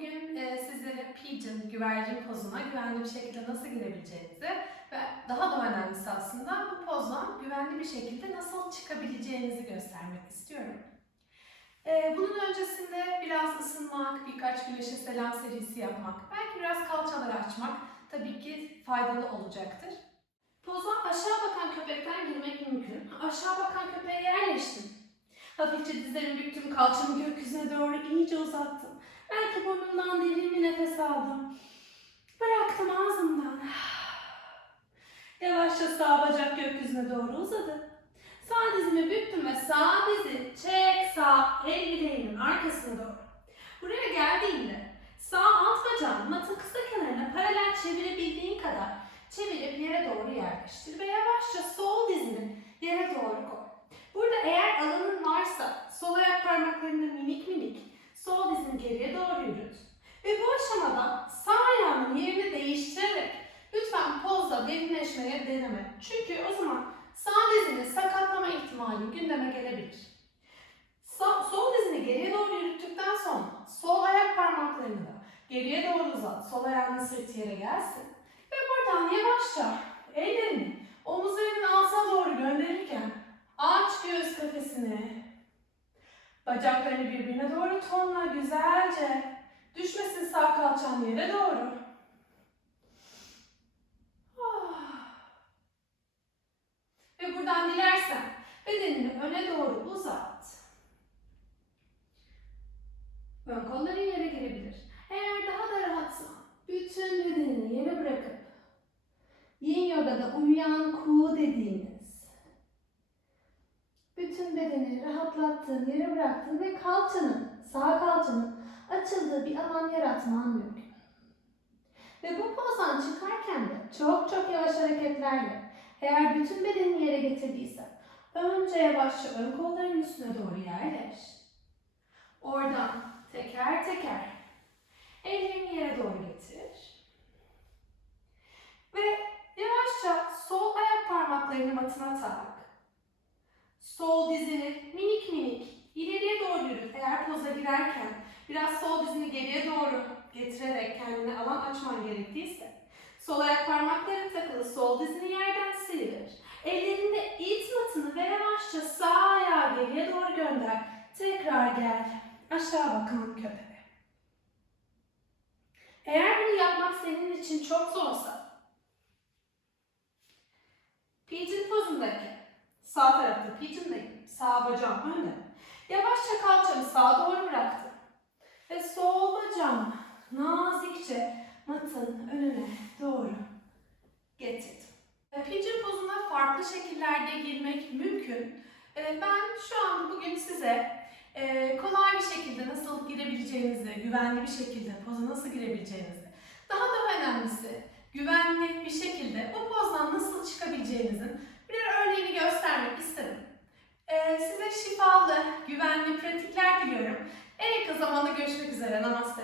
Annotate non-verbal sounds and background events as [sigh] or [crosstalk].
Bugün e, sizlere pigeon, güvercin pozuna güvenli bir şekilde nasıl girebileceğinizi ve daha da önemlisi aslında bu pozdan güvenli bir şekilde nasıl çıkabileceğinizi göstermek istiyorum. E, bunun öncesinde biraz ısınmak, birkaç güneşe selam serisi yapmak, belki biraz kalçaları açmak tabii ki faydalı olacaktır. Poza aşağı bakan köpekten girmek mümkün. Aşağı bakan köpeğe yerleştim. Hafifçe dizlerimi büktüm, kalçamı gökyüzüne doğru iyice uzattım. Belki burnumdan derin bir nefes aldım. Bıraktım ağzımdan. [sighs] Yavaşça sağ bacak gökyüzüne doğru uzadı. Sağ dizimi büktüm ve sağ dizi çek sağ el bileğimin arkasına doğru. Buraya geldiğinde sağ alt bacağını matın kısa kenarına paralel çevirebildiğin kadar çevirip yere doğru yerleştir ve yavaşça sol dizini yere doğru koy. Burada eğer alanın varsa sol ayak parmaklarını minik minik sol dizini geriye doğru yürüt. Ve bu aşamada sağ ayağının yerini değiştirerek lütfen pozda derinleşmeye deneme. Çünkü o zaman sağ dizini ihtimali gündeme gelebilir. Sağ, sol dizini geriye doğru yürüttükten sonra sol ayak parmaklarını da geriye doğru uzat. Sol ayağının sırtı yere gelsin. Ve buradan yavaşça ellerini omuzlarının altına doğru gönderirken aç göğüs kafesini. Bacaklarını birbirine doğru tonla güzelce. Düşmesin sağ kalçan yere doğru. Ah. Ve buradan dilersen bedenini öne doğru uzat. Ön kolların yere gelebilir. Eğer daha da rahatsan bütün bedenini yere bırakıp Yin Yoga'da uyuyan ku dediğimiz bütün bedeni rahatlattığın, yere bıraktığın ve kalçanın, sağ kalçanın açıldığı bir alan yaratman mümkün. Ve bu pozdan çıkarken de çok çok yavaş hareketlerle eğer bütün bedenini yere getirdiysen önce yavaşça ön kolların üstüne doğru yerleş. Oradan teker teker ellerini yere doğru getir. Ve yavaşça sol ayak parmaklarını matına tak. Sol dizini minik minik ileriye doğru yürüt. Eğer poza girerken biraz sol dizini geriye doğru getirerek kendine alan açman gerektiyse. Sol ayak parmakların takılı sol dizini yerden sıyır. Tekrar gel. Aşağı bakan köpeğe. Eğer bunu yapmak senin için çok zorsa Pigeon pozundaki sağ tarafta pigeon'dayım. Sağ bacağım önde. Yavaşça kalçamı sağa doğru bıraktım. Ve sol bacağımı nazikçe matın önüne doğru getirdim. Pigeon pozuna farklı şekillerde girmek mümkün. E, Ben şu an bugün size e, kolay bir şekilde nasıl girebileceğinizi, güvenli bir şekilde poza nasıl girebileceğinizi, daha da önemlisi güvenli bir şekilde bu pozdan nasıl çıkabileceğinizin birer örneğini göstermek istedim. Ee, size şifalı, güvenli pratikler diliyorum. En yakın zamanda görüşmek üzere. Namaste.